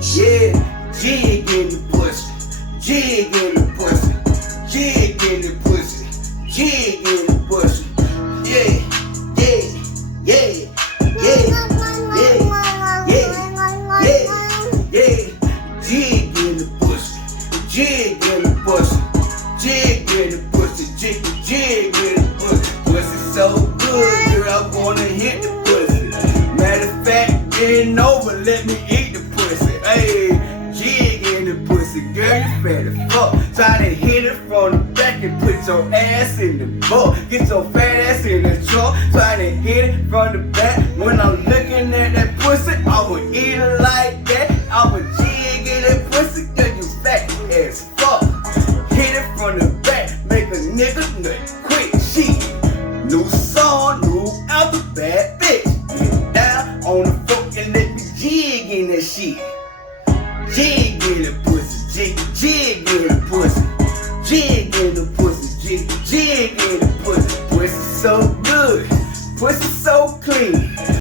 Yeah, jig in the pussy, jig in the pussy, jig in the pussy, jig in the pussy. Yeah, yeah, yeah, yeah, yeah, yeah, yeah. Jig in the pussy, jig in the pussy, jig in the pussy, jig in the pussy. Pussy so good, girl, I wanna hit the pussy. Matter of fact, bend over, let me eat the pussy. Hey, jig in the pussy, girl, you better fuck. Try to hit it from the back and put your ass in the butt. Get your fat ass in the trunk. Try to hit it from the back. When I'm looking at that pussy, I would eat it like that. I would jig in that pussy, cause you fat as fuck. Hit it from the back, make a nigga nut quick. Shit, new song, new album, bad bitch. Get down on the floor and let me jig in that shit. Jig in the pussy, jig in the pussy, jig in the pussy, jig in the pussy. Pussy so good, pussy so clean.